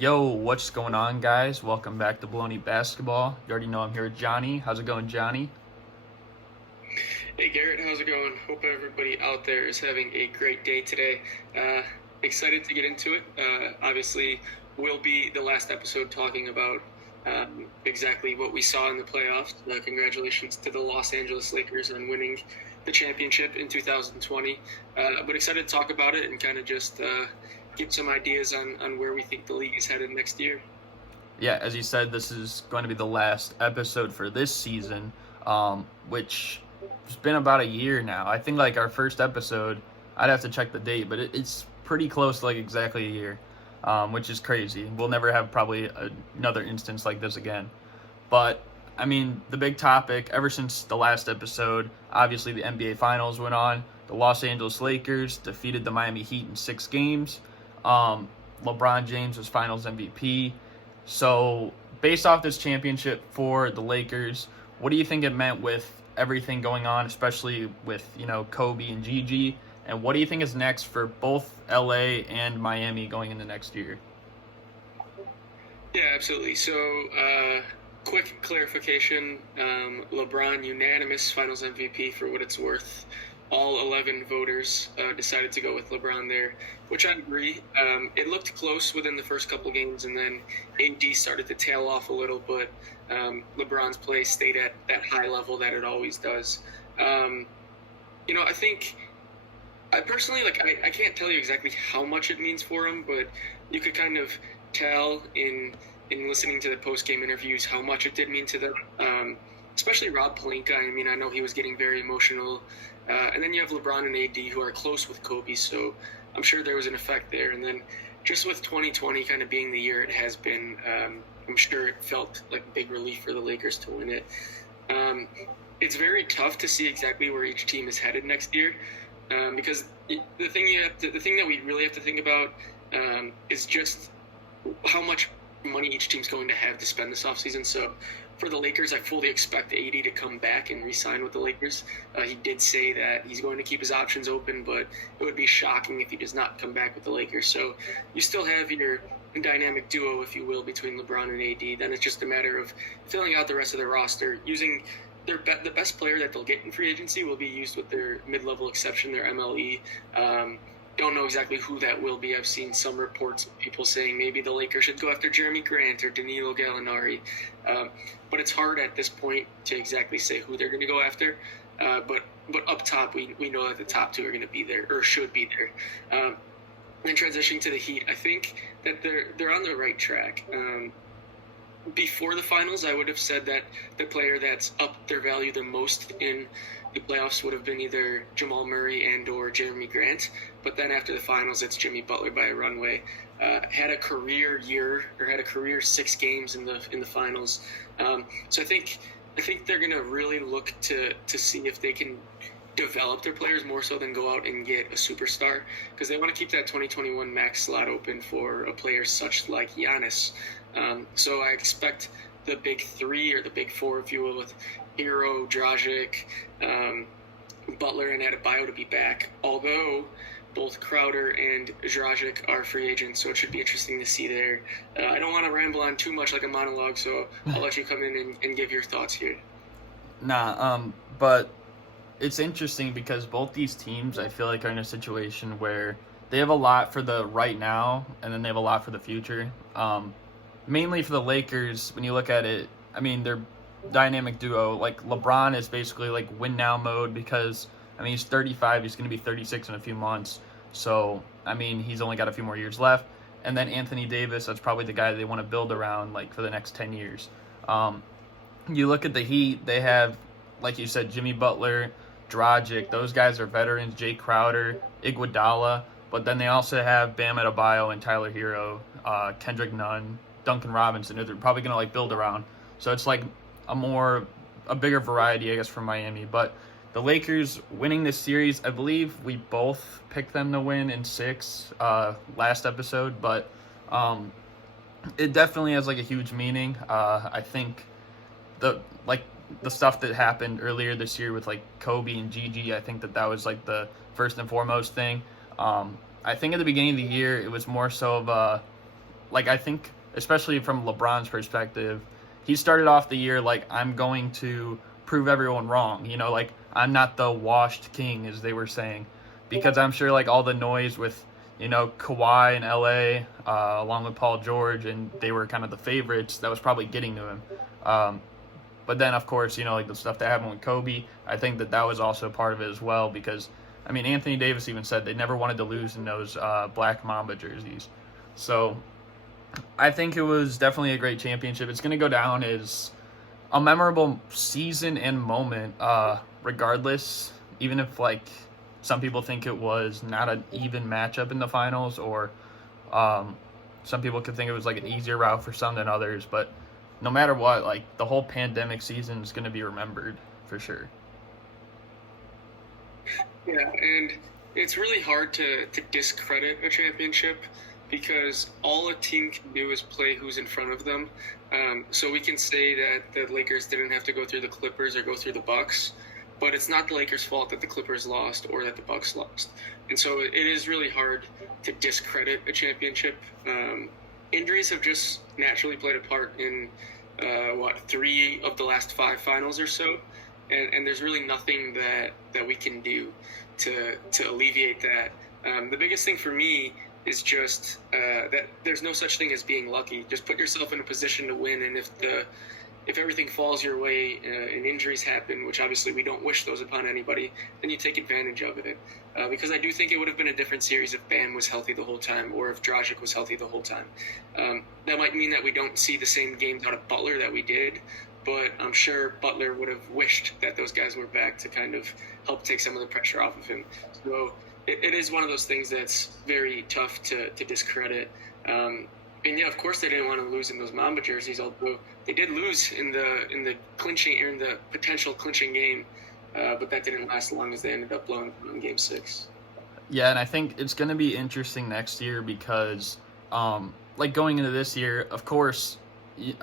Yo, what's going on, guys? Welcome back to Bullony Basketball. You already know I'm here with Johnny. How's it going, Johnny? Hey Garrett, how's it going? Hope everybody out there is having a great day today. Excited to get into it. Obviously, we'll be the last episode talking about exactly what we saw in the playoffs. Congratulations to the Los Angeles Lakers on winning the championship in 2020. But excited to talk about it and kind of just give some ideas on where we think the league is headed next year. Yeah, as you said, this is going to be the last episode for this season, which has been about a year now. I think like our first episode, I'd have to check the date, but it's pretty close to like exactly a year, which is crazy. We'll never have probably another instance like this again. But I mean, the big topic ever since the last episode, obviously the NBA Finals went on. The Los Angeles Lakers defeated the Miami Heat in 6 games. LeBron James was Finals MVP. So, based off this championship for the Lakers, what do you think it meant with everything going on, especially with, Kobe and Gigi? And what do you think is next for both LA and Miami going into next year? Yeah, absolutely. So, quick clarification, LeBron unanimous Finals MVP for what it's worth. All 11 voters decided to go with LeBron there, which I agree. It looked close within the first couple games, and then AD started to tail off a little, but LeBron's play stayed at that high level that it always does. I think I personally, I can't tell you exactly how much it means for him, but you could kind of tell in listening to the post-game interviews how much it did mean to them, especially Rob Pelinka. I mean, I know he was getting very emotional. And then you have LeBron and AD who are close with Kobe, so I'm sure there was an effect there. And then just with 2020 kind of being the year it has been, I'm sure it felt like a big relief for the Lakers to win it. It's very tough to see exactly where each team is headed next year, because the thing that we really have to think about is just how much money each team's going to have to spend this offseason. So for the Lakers, I fully expect AD to come back and re-sign with the Lakers. He did say that he's going to keep his options open, but it would be shocking if he does not come back with the Lakers. So you still have your dynamic duo, if you will, between LeBron and AD. Then it's just a matter of filling out the rest of their roster, using the best player that they'll get in free agency will be used with their mid-level exception, their MLE. Don't know exactly who that will be. I've seen some reports of people saying maybe the Lakers should go after Jeremy Grant or Danilo Gallinari. But it's hard at this point to exactly say who they're going to go after. But up top, we know that the top two are going to be there, or should be there. And transitioning to the Heat, I think that they're on the right track. Before the finals, I would have said that the player that's upped their value the most in the playoffs would have been either Jamal Murray and or Jeremy Grant. But then after the finals, it's Jimmy Butler by a runway. Had a career year, or had a career 6 games in the finals. So I think they're going to really look to see if they can develop their players more so than go out and get a superstar, because they want to keep that 2021 max slot open for a player such like Giannis. So I expect the big 3 or the big 4, if you will, with Hero, Dragic, Butler, and Adebayo to be back. Although both Crowder and Dragic are free agents, so it should be interesting to see there. I don't want to ramble on too much like a monologue, so I'll let you come in and give your thoughts here. But it's interesting because both these teams, I feel like, are in a situation where they have a lot for the right now, and then they have a lot for the future. Mainly for the Lakers, when you look at it, I mean, they're dynamic duo. Like, LeBron is basically like win now mode because, I mean, he's 35, he's going to be 36 in a few months. So, I mean, he's only got a few more years left. And then Anthony Davis, that's probably the guy they want to build around, like, for the next 10 years. You look at the Heat, they have, like you said, Jimmy Butler, Dragic. Those guys are veterans. Jay Crowder, Iguodala. But then they also have Bam Adebayo and Tyler Hero, Kendrick Nunn, Duncan Robinson, who they're probably going to, like, build around. So it's, like, a bigger variety, I guess, from Miami. But the Lakers winning this series, I believe we both picked them to win in 6 last episode, but it definitely has like a huge meaning. I think the stuff that happened earlier this year with like Kobe and Gigi, I think that was like the first and foremost thing. I think at the beginning of the year it was more so of like I think, especially from LeBron's perspective, he started off the year like, I'm going to prove everyone wrong. You know, like, I'm not the washed king, as they were saying, because I'm sure like all the noise with, you know, Kawhi in LA, along with Paul George, and they were kind of the favorites, that was probably getting to him. But then, of course, you know, like the stuff that happened with Kobe, I think that was also part of it as well, because, I mean, Anthony Davis even said they never wanted to lose in those Black Mamba jerseys. So I think it was definitely a great championship. It's going to go down as a memorable season and moment, regardless, even if, like, some people think it was not an even matchup in the finals, or some people could think it was, like, an easier route for some than others. But no matter what, like, the whole pandemic season is going to be remembered for sure. Yeah, and it's really hard to discredit a championship because all a team can do is play who's in front of them. So we can say that the Lakers didn't have to go through the Clippers or go through the Bucks, but it's not the Lakers' fault that the Clippers lost or that the Bucks lost. And so it is really hard to discredit a championship. Injuries have just naturally played a part in 3 of the last 5 finals or so, and there's really nothing that we can do to alleviate that. The biggest thing for me is just that there's no such thing as being lucky. Just put yourself in a position to win, and if everything falls your way and injuries happen, which obviously we don't wish those upon anybody, then you take advantage of it. Because I do think it would have been a different series if Bam was healthy the whole time, or if Dragic was healthy the whole time. That might mean that we don't see the same games out of Butler that we did, but I'm sure Butler would have wished that those guys were back to kind of help take some of the pressure off of him. So it is one of those things that's very tough to discredit. And yeah, of course they didn't want to lose in those Mamba jerseys, although they did lose in the clinching, or in the potential clinching game, but that didn't last long as they ended up blowing in Game 6. Yeah, and I think it's going to be interesting next year because, like, going into this year, of course,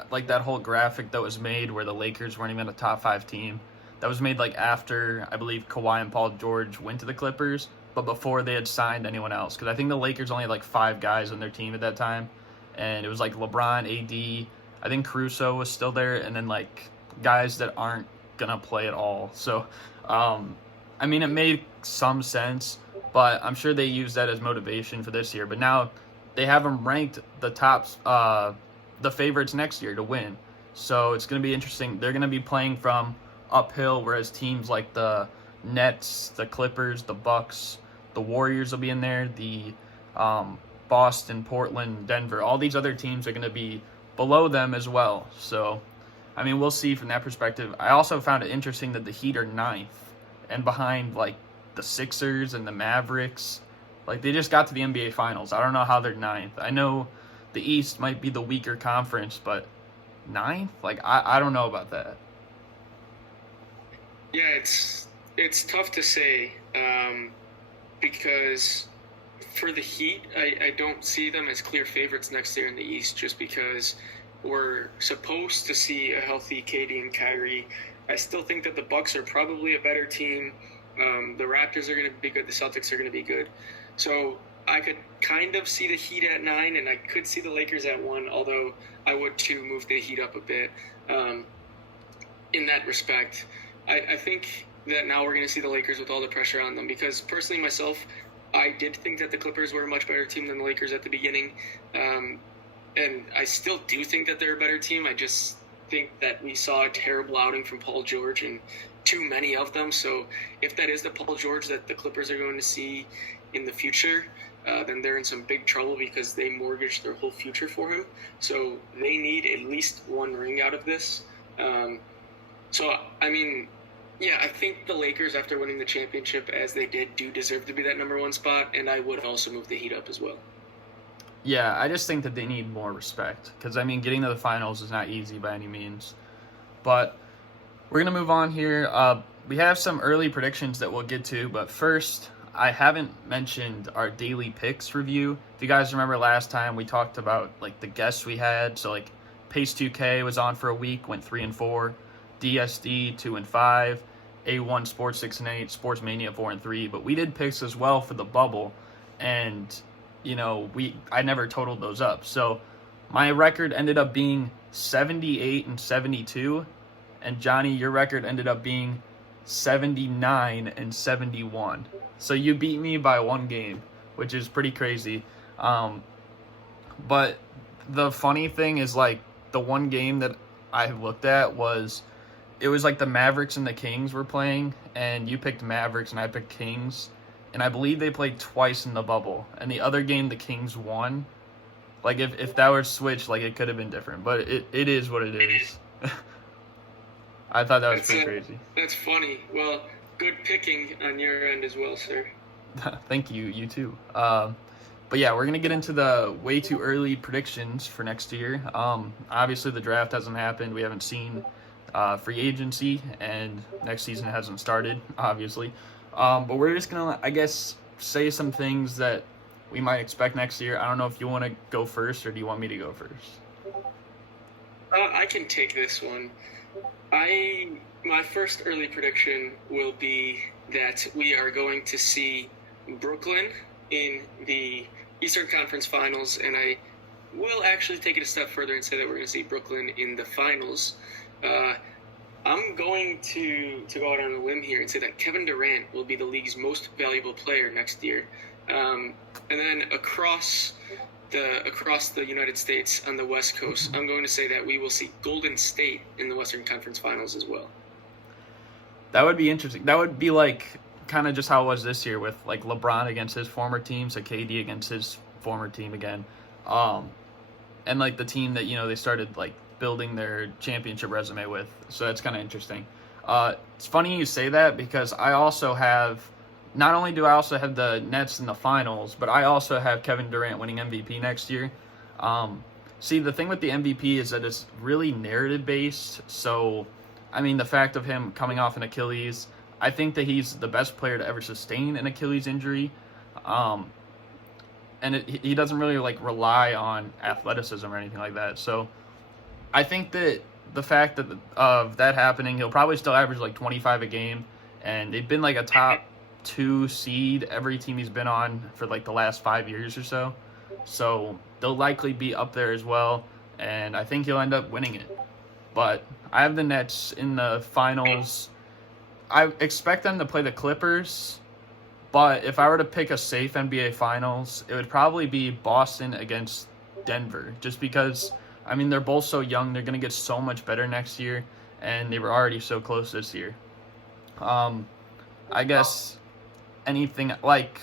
like that whole graphic that was made where the Lakers weren't even a top 5 team, that was made like after, I believe, Kawhi and Paul George went to the Clippers, but before they had signed anyone else. Because I think the Lakers only had like 5 guys on their team at that time, and it was like LeBron, AD, I think Caruso was still there, and then like guys that aren't gonna play at all. So, I mean, it made some sense, but I'm sure they used that as motivation for this year. But now they have them ranked the tops, the favorites next year to win. So it's going to be interesting. They're going to be playing from uphill, whereas teams like the Nets, the Clippers, the Bucks, the Warriors will be in there, the Boston, Portland, Denver, all these other teams are going to be below them as well. So, I mean, we'll see from that perspective. I also found it interesting that the Heat are 9th and behind, like, the Sixers and the Mavericks. Like, they just got to the NBA Finals. I don't know how they're 9th. I know the East might be the weaker conference, but 9th? Like, I don't know about that. Yeah, it's tough to say because for the Heat, I don't see them as clear favorites next year in the East, just because we're supposed to see a healthy KD and Kyrie. I still think that the Bucks are probably a better team. The Raptors are going to be good. The Celtics are going to be good. So I could kind of see the Heat at 9, and I could see the Lakers at 1, although I would too move the Heat up a bit in that respect. I think that now we're going to see the Lakers with all the pressure on them, because personally myself, I did think that the Clippers were a much better team than the Lakers at the beginning. And I still do think that they're a better team. I just think that we saw a terrible outing from Paul George, and too many of them. So if that is the Paul George that the Clippers are going to see in the future, then they're in some big trouble, because they mortgaged their whole future for him. So they need at least 1 ring out of this. So, I mean, yeah, I think the Lakers, after winning the championship as they did, do deserve to be that number 1 spot, and I would also move the Heat up as well. Yeah, I just think that they need more respect, because, I mean, getting to the finals is not easy by any means. But we're going to move on here. We have some early predictions that we'll get to, but first, I haven't mentioned our daily picks review. If you guys remember last time, we talked about like the guests we had. So like Pace 2K was on for a week, went 3-4, DSD 2-5, A1 Sports 6-8, Sports Mania 4-3. But we did picks as well for the bubble, and you know I never totaled those up. So My record ended up being 78-72, and Johnny, your record ended up being 79-71. So you beat me by 1 game, which is pretty crazy. But the funny thing is, like, the 1 game that I looked at was, it was like the Mavericks and the Kings were playing, and you picked Mavericks and I picked Kings, and I believe they played twice in the bubble. And the other game, the Kings won. Like, if that were switched, like, it could have been different, but it is what it is. I thought that was pretty crazy. That's funny. Well, good picking on your end as well, sir. Thank you. You too. But yeah, we're going to get into the way too early predictions for next year. Obviously, the draft hasn't happened. We haven't seen free agency, and next season hasn't started, obviously. But we're just going to, I guess, say some things that we might expect next year. I don't know if you want to go first, or do you want me to go first? I can take this one. My first early prediction will be that we are going to see Brooklyn in the Eastern Conference Finals, and I will actually take it a step further and say that we're going to see Brooklyn in the finals. I'm going to go out on a limb here and say that Kevin Durant will be the league's most valuable player next year. And then across the United States on the West Coast, I'm going to say that we will see Golden State in the Western Conference Finals as well. That would be interesting. That would be like kind of just how it was this year with like LeBron against his former team, so KD against his former team again. And like the team that, they started like building their championship resume with. So that's kind of interesting. It's funny you say that, because I also have, not only do I also have the Nets in the finals, but I also have Kevin Durant winning MVP next year. See, the thing with the MVP is that it's really narrative based. So, I mean, the fact of him coming off an Achilles, I think that he's the best player to ever sustain an Achilles injury. And he doesn't really like rely on athleticism or anything like that. So I think that the fact that of that happening, he'll probably still average like 25 a game. And they've been like a top 2 seed every team he's been on for like the last 5 years or so. So they'll likely be up there as well. And I think he'll end up winning it. But I have the Nets in the finals. I expect them to play the Clippers. But if I were to pick a safe NBA Finals, it would probably be Boston against Denver. Just because, I mean, they're both so young. They're going to get so much better next year. And they were already so close this year. I guess anything like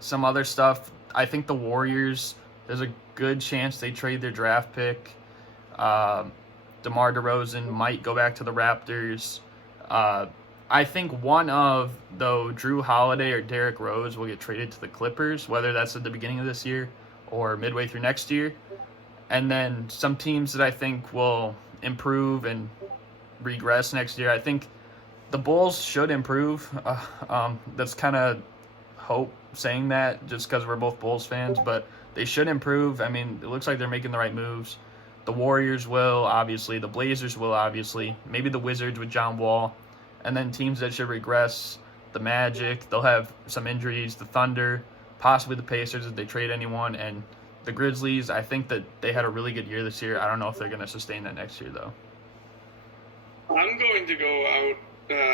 some other stuff, I think the Warriors, there's a good chance they trade their draft pick. DeMar DeRozan might go back to the Raptors. I think one of, though, Drew Holiday or Derrick Rose will get traded to the Clippers, whether that's at the beginning of this year or midway through next year. And then some teams that I think will improve and regress next year. I think the Bulls should improve. That's kind of hope saying that just because we're both Bulls fans, but they should improve. I mean, it looks like they're making the right moves. The Warriors will, obviously. The Blazers will, obviously. Maybe the Wizards with John Wall. And then teams that should regress, the Magic, they'll have some injuries. The Thunder, possibly the Pacers if they trade anyone. And the Grizzlies, I think that they had a really good year this year. I don't know if they're going to sustain that next year, though. I'm going to go out,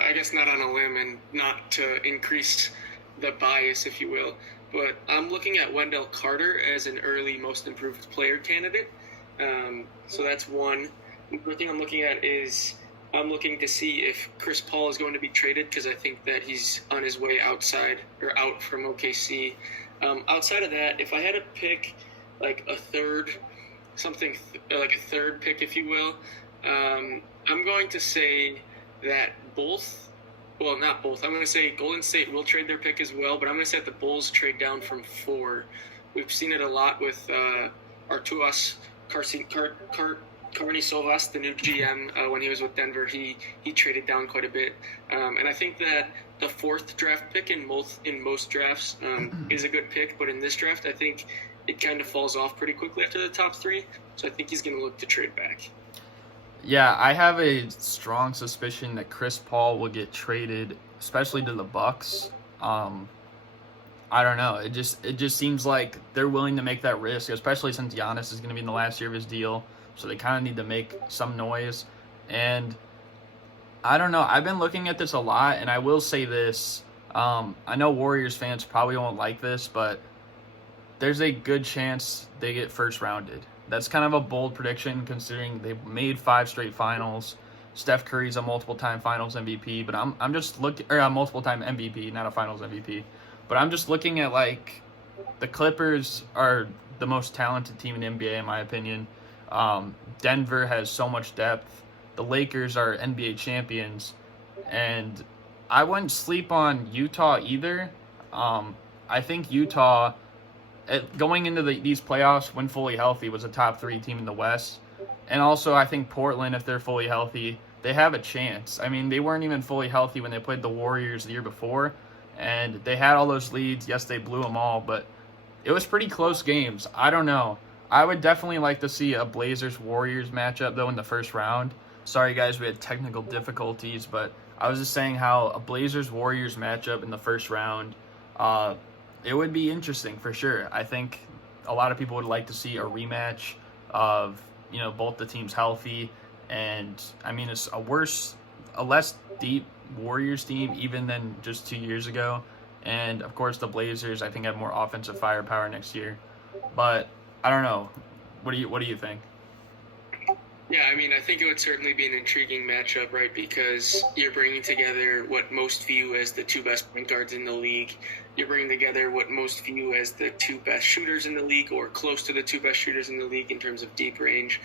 I guess not on a limb and not to increase the bias, if you will, but I'm looking at Wendell Carter as an early most improved player candidate. So that's one. The thing I'm looking at is I'm looking to see if Chris Paul is going to be traded, because I think that he's on his way out from OKC. Outside of that, if I had to pick like a third pick, if you will, I'm going to say that not both. I'm going to say Golden State will trade their pick as well, but I'm going to say that the Bulls trade down from 4. We've seen it a lot with Arturas Carney Silvas, the new GM, when he was with Denver. He traded down quite a bit, and I think that the 4th draft pick in most drafts is a good pick, but in this draft, I think it kind of falls off pretty quickly after the top 3. So I think he's going to look to trade back. Yeah, I have a strong suspicion that Chris Paul will get traded, especially to the Bucks. I don't know. It just seems like they're willing to make that risk, especially since Giannis is going to be in the last year of his deal. So they kind of need to make some noise. And I don't know. I've been looking at this a lot, and I will say this. I know Warriors fans probably won't like this, but there's a good chance they get first rounded. That's kind of a bold prediction considering they've made 5 straight finals. Steph Curry's a multiple-time Finals MVP, but I'm just looking, or a multiple-time MVP, not a Finals MVP. But I'm just looking at, like, the Clippers are the most talented team in the NBA, in my opinion. Denver has so much depth. The Lakers are NBA champions. And I wouldn't sleep on Utah either. I think Utah, going into these playoffs when fully healthy, was a top 3 team in the West. And also, I think Portland, if they're fully healthy, they have a chance. I mean, they weren't even fully healthy when they played the Warriors the year before. And they had all those leads. Yes, they blew them all, but it was pretty close games. I don't know. I would definitely like to see a Blazers-Warriors matchup, though, in the first round. Sorry, guys, we had technical difficulties, but I was just saying how a Blazers-Warriors matchup in the first round, it would be interesting for sure. I think a lot of people would like to see a rematch of, both the teams healthy. And, I mean, it's a less deep Warriors team even than just 2 years ago. And, of course, the Blazers, I think, have more offensive firepower next year. But I don't know. What do you think? Yeah, I mean, I think it would certainly be an intriguing matchup, right? Because you're bringing together what most view as the 2 best point guards in the league. You're bringing together what most view as the 2 best shooters in the league, or close to the 2 best shooters in the league in terms of deep range.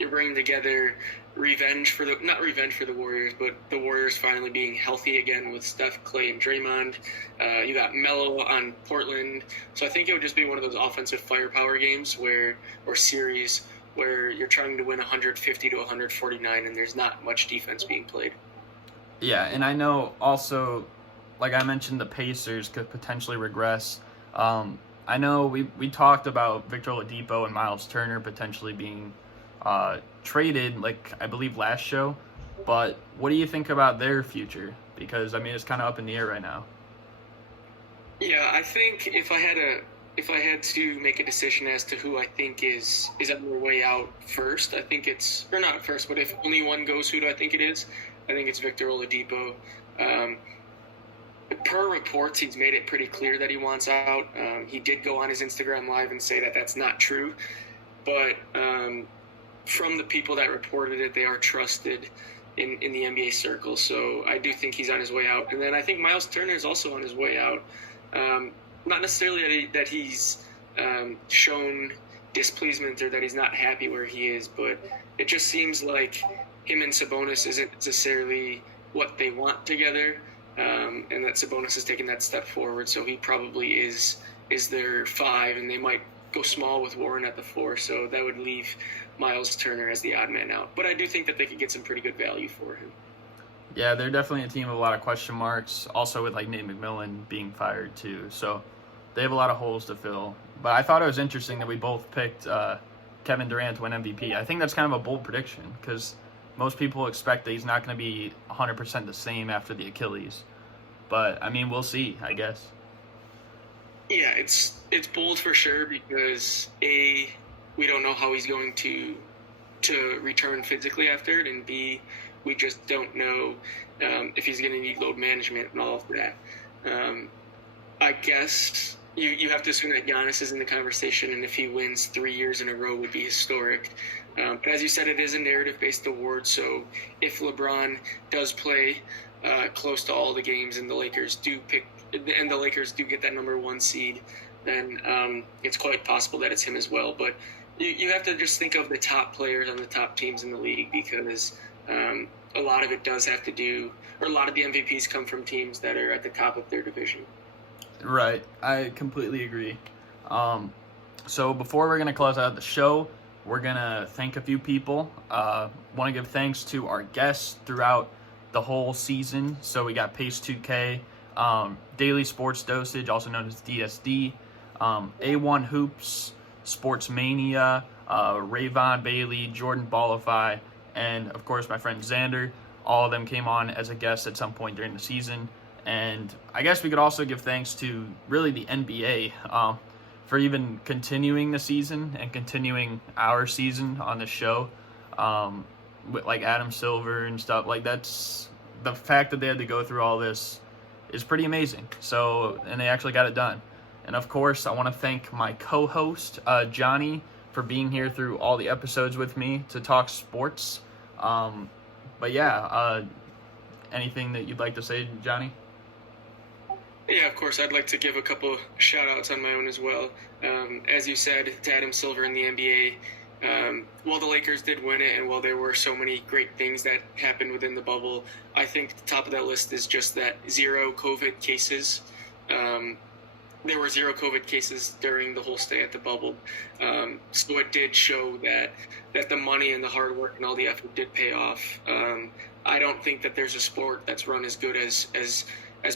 You're bringing together not revenge for the Warriors, but the Warriors finally being healthy again with Steph, Clay, and Draymond. You got Melo on Portland. So I think it would just be one of those offensive firepower games or series where you're trying to win 150 to 149 and there's not much defense being played. Yeah, and I know also, like I mentioned, the Pacers could potentially regress. I know we talked about Victor Oladipo and Miles Turner potentially being traded, like I believe last show. But what do you think about their future? Because, I mean, it's kind of up in the air right now. Yeah, I think if I had to make a decision as to who I think is on their way out first, I think it's, or not first, but if only one goes, who do I think it is? I think it's Victor Oladipo. Per reports, he's made it pretty clear that he wants out. He did go on his Instagram Live and say that that's not true. But from the people that reported it, they are trusted in the NBA circle. So I do think he's on his way out. And then I think Miles Turner is also on his way out. Not necessarily that he's shown displeasement or that he's not happy where he is, but it just seems like him and Sabonis isn't necessarily what they want together, and that Sabonis has taken that step forward, so he probably is their 5, and they might go small with Warren at the 4, so that would leave Miles Turner as the odd man out. But I do think that they could get some pretty good value for him. Yeah, they're definitely a team with a lot of question marks, also with like Nate McMillan being fired too. So they have a lot of holes to fill. But I thought it was interesting that we both picked Kevin Durant to win MVP. I think that's kind of a bold prediction because most people expect that he's not going to be 100% the same after the Achilles. But, I mean, we'll see, I guess. Yeah, it's bold for sure because, A, we don't know how he's going to return physically after it, and B, we just don't know if he's going to need load management and all of that. I guess you have to assume that Giannis is in the conversation, and if he wins 3 years in a row would be historic. But as you said, it is a narrative-based award, so if LeBron does play close to all the games and the Lakers do get that number 1 seed, then it's quite possible that it's him as well. But you have to just think of the top players on the top teams in the league because a lot of it does have to do, or a lot of the MVPs come from teams that are at the top of their division. Right. I completely agree. So before we're going to close out the show, we're going to thank a few people. Want to give thanks to our guests throughout the whole season. So we got Pace 2K, Daily Sports Dosage, also known as DSD, A1 Hoops, Sports Mania, Rayvon Bailey, Jordan Ballify, and of course my friend Xander. All of them came on as a guest at some point during the season. And I guess we could also give thanks to really the NBA for even continuing the season and continuing our season on the show, with like Adam Silver and stuff. Like, that's the fact that they had to go through all this is pretty amazing. So, and they actually got it done. And of course, I want to thank my co-host Johnny for being here through all the episodes with me to talk sports. But yeah, anything that you'd like to say, Johnny? Yeah, of course. I'd like to give a couple shout-outs on my own as well. As you said, to Adam Silver in the NBA, while the Lakers did win it and while there were so many great things that happened within the bubble, I think the top of that list is just that 0 COVID cases. There were 0 COVID cases during the whole stay at the bubble. So it did show that the money and the hard work and all the effort did pay off. I don't think that there's a sport that's run as good as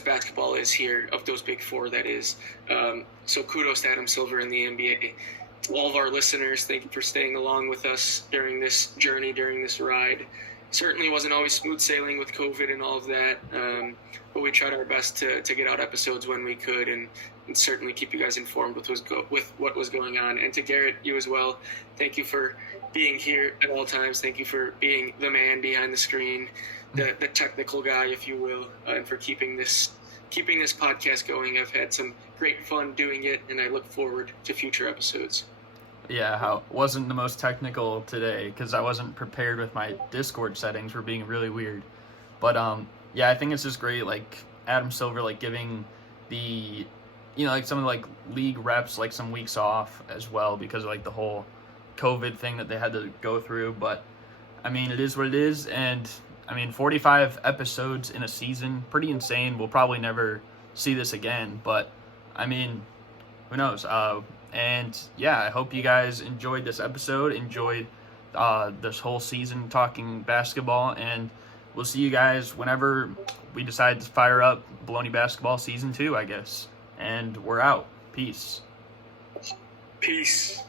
basketball is here, of those big four, that is. So kudos to Adam Silver in the NBA. To all of our listeners, thank you for staying along with us during this journey, during this ride. Certainly wasn't always smooth sailing with COVID and all of that, but we tried our best to get out episodes when we could, and certainly keep you guys informed with what was going on. And to Garrett, you as well, thank you for being here at all times. Thank you for being the man behind the screen, the technical guy, if you will, and for keeping this podcast going. I've had some great fun doing it, and I look forward to future episodes. Yeah, wasn't the most technical today because I wasn't prepared with my Discord settings for being really weird. But yeah, I think it's just great, like Adam Silver, like giving the, like some of the like league reps like some weeks off as well because of like the whole COVID thing that they had to go through. But I mean, it is what it is, and I mean, 45 episodes in a season, pretty insane. We'll probably never see this again, but I mean, who knows? And yeah, I hope you guys enjoyed this episode, enjoyed this whole season talking basketball, and we'll see you guys whenever we decide to fire up Bullony Basketball Season 2, I guess. And we're out. Peace. Peace.